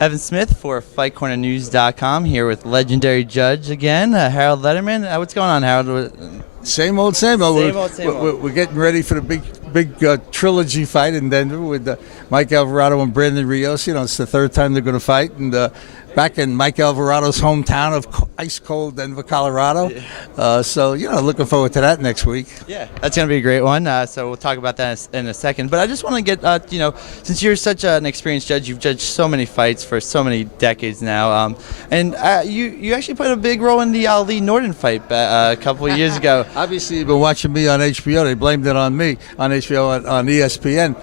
Evan Smith for FightCornerNews.com here with legendary judge again, Harold Lederman. What's going on, Harold? Same old, same old. Same old. We're getting ready for the big trilogy fight in Denver with Mike Alvarado and Brandon Rios. You know, it's the third time they're going to fight, and back in Mike Alvarado's hometown of ice-cold Denver, Colorado. So, you know, looking forward to that next week. Yeah, that's going to be a great one. So we'll talk about that in a second. But I just want to get, you know, since you're such an experienced judge, you've judged so many fights for so many decades now. And you actually played a big role in the Ali Norton fight a couple of years ago. Obviously, you've been watching me on HBO. They blamed it on me on HBO on ESPN.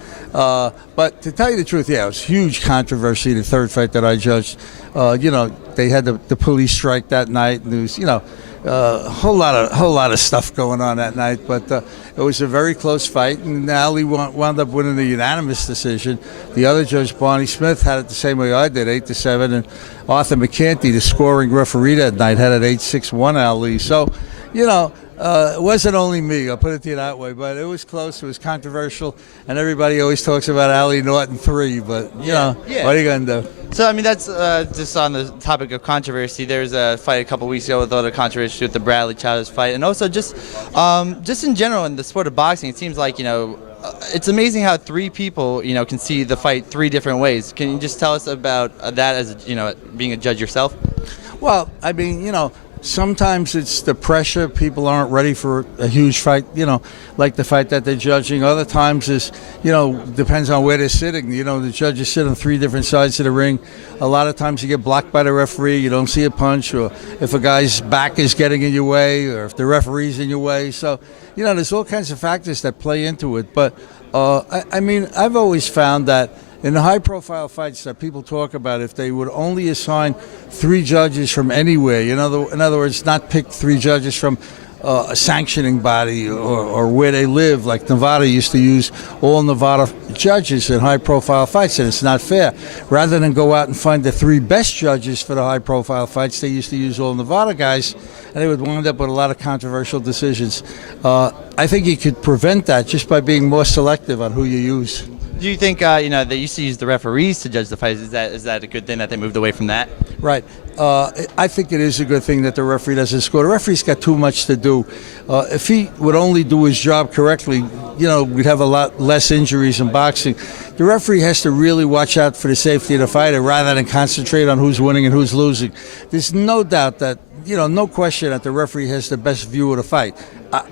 But to tell you the truth, yeah, it was huge controversy, the third fight that I judged. You know, they had the police strike that night, and there was, you know, a whole lot of stuff going on that night. But it was a very close fight, and Ali wound up winning the unanimous decision. The other judge, Barney Smith, had it the same way I did, 8-7, and Arthur McCanty, the scoring referee that night, had it 8-6-1 Ali. So, you know, it wasn't only me, I'll put it to you that way, but it was close, it was controversial, and everybody always talks about Ali Norton III, but, you know, what are you going to do? So, I mean, that's just on the topic of controversy. There was a fight a couple weeks ago with all the controversy with the Bradley Chavez fight, and also just in general in the sport of boxing, it seems like, you know, it's amazing how three people, you know, can see the fight three different ways. Can you just tell us about that as, you know, being a judge yourself? Well, I mean, you know, sometimes it's the pressure. People aren't ready for a huge fight, you know, like the fight that they're judging. Other times is, you know, depends on where they're sitting. You know, the judges sit on three different sides of the ring. A lot of times you get blocked by the referee. You don't see a punch, or if a guy's back is getting in your way, or if the referee's in your way. So, you know, there's all kinds of factors that play into it. But, I mean, I've always found that in the high-profile fights that people talk about, if they would only assign three judges from anywhere, in other words, not pick three judges from a sanctioning body or where they live, like Nevada used to use all Nevada judges in high-profile fights, and it's not fair. Rather than go out and find the three best judges for the high-profile fights, they used to use all Nevada guys, and they would wind up with a lot of controversial decisions. I think you could prevent that just by being more selective on who you use. Do you think, you know, they used to use the referees to judge the fights? Is that a good thing that they moved away from that? Right. I think it is a good thing that the referee doesn't score. The referee's got too much to do. If he would only do his job correctly, you know, we'd have a lot less injuries in boxing. The referee has to really watch out for the safety of the fighter rather than concentrate on who's winning and who's losing. There's no doubt that, you know, no question that the referee has the best view of the fight.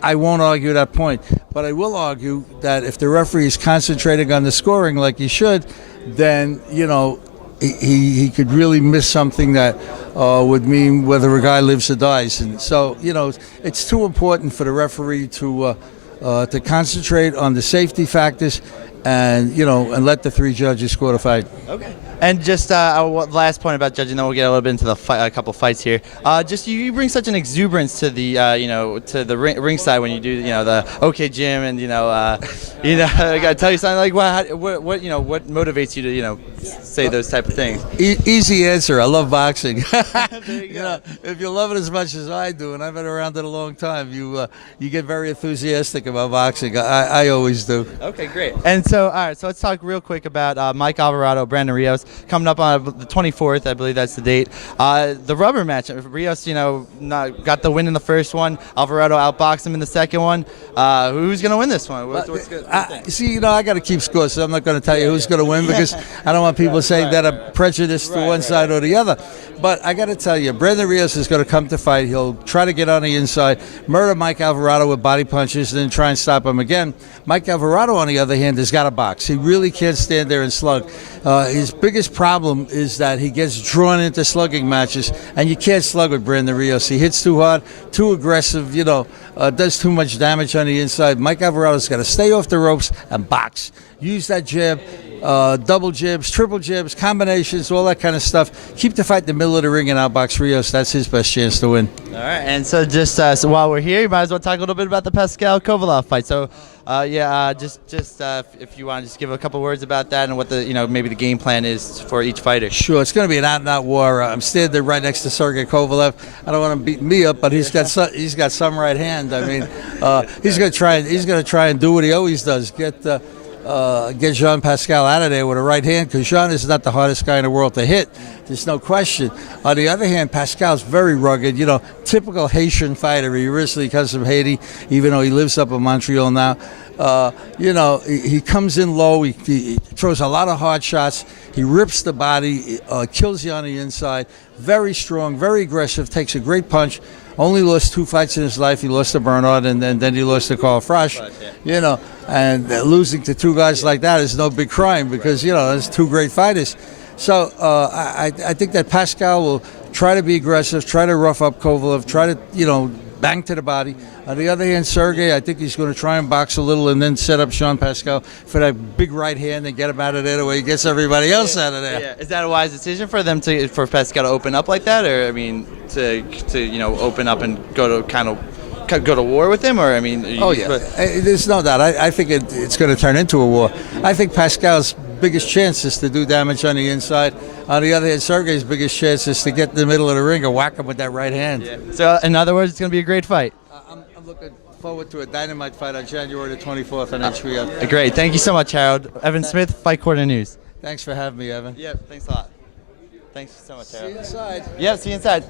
I won't argue that point, but I will argue that if the referee is concentrating on the scoring like he should, then, you know, he could really miss something that would mean whether a guy lives or dies. And so, you know, it's too important for the referee to concentrate on the safety factors and, you know, and let the three judges score the fight. Okay. And just last point about judging, then we'll get a little bit into the a couple fights here. Just you bring such an exuberance to the you know, to the ringside when you do, you know, the OK Gym, and you know, I gotta tell you something, like what you know, what motivates you to, you know, say those type of things? Easy answer. I love boxing. There you go. You know, if you love it as much as I do, and I've been around it a long time, you get very enthusiastic about boxing. I always do. Okay, great. And so, all right, so let's talk real quick about Mike Alvarado, Brandon Rios. Coming up on the 24th, I believe that's the date. The rubber match. Rios, you know, got the win in the first one. Alvarado outboxed him in the second one. Who's going to win this one? What's good? See, you know, I got to keep score, so I'm not going to tell you who's going to win because I don't want people saying that I'm prejudiced to one side or the other. But I got to tell you, Brandon Rios is going to come to fight. He'll try to get on the inside, murder Mike Alvarado with body punches, and then try and stop him again. Mike Alvarado, on the other hand, has got a box. He really can't stand there and slug. His biggest problem is that he gets drawn into slugging matches, and you can't slug with Brandon Rios. He hits too hard, too aggressive, you know, does too much damage on the inside. Mike Alvarado's got to stay off the ropes and box. Use that jab, double jabs, triple jabs, combinations, all that kind of stuff. Keep the fight in the middle of the ring and outbox Rios. That's his best chance to win. All right, and so just so while we're here, you might as well talk a little bit about the Pascal Kovalev fight. So, just if you want to just give a couple words about that and what the, you know, maybe the game plan is for each fighter. Sure, it's going to be an out-and-out war. I'm standing right next to Sergey Kovalev. I don't want him beating me up, but he's got some right hand. I mean, he's going to try and do what he always does: get get Jean Pascal out of there with a right hand, because Jean is not the hardest guy in the world to hit. There's no question. On the other hand, Pascal's very rugged. Typical Haitian fighter. He originally comes from Haiti, even though he lives up in Montreal now. He comes in low. He throws a lot of hard shots. He rips the body, kills you on the inside. Very strong, very aggressive. Takes a great punch. Only lost 2 fights in his life. He lost to Bernard, and then he lost to Carl Frosch. And losing to 2 guys like that is no big crime, because there's 2 great fighters. So I think that Pascal will try to be aggressive, try to rough up Kovalev, try to bang to the body. On the other hand, Sergey, I think he's going to try and box a little and then set up Jean Pascal for that big right hand and get him out of there the way he gets everybody else out of there. Yeah. Is that a wise decision for them for Pascal to open up like that, or to open up and go to war with him, or there's no doubt. I think it's going to turn into a war. I think Pascal's biggest chance is to do damage on the inside. On the other hand, Sergey's biggest chance is to get in the middle of the ring and whack him with that right hand. Yeah. So, in other words, it's going to be a great fight. I'm looking forward to a dynamite fight on January the 24th on HBO. Great. Thank you so much, Harold. Evan Smith, Fight Corner News. Thanks for having me, Evan. Yeah, thanks a lot. Thanks so much, Harold. See you inside. Yeah, see you inside.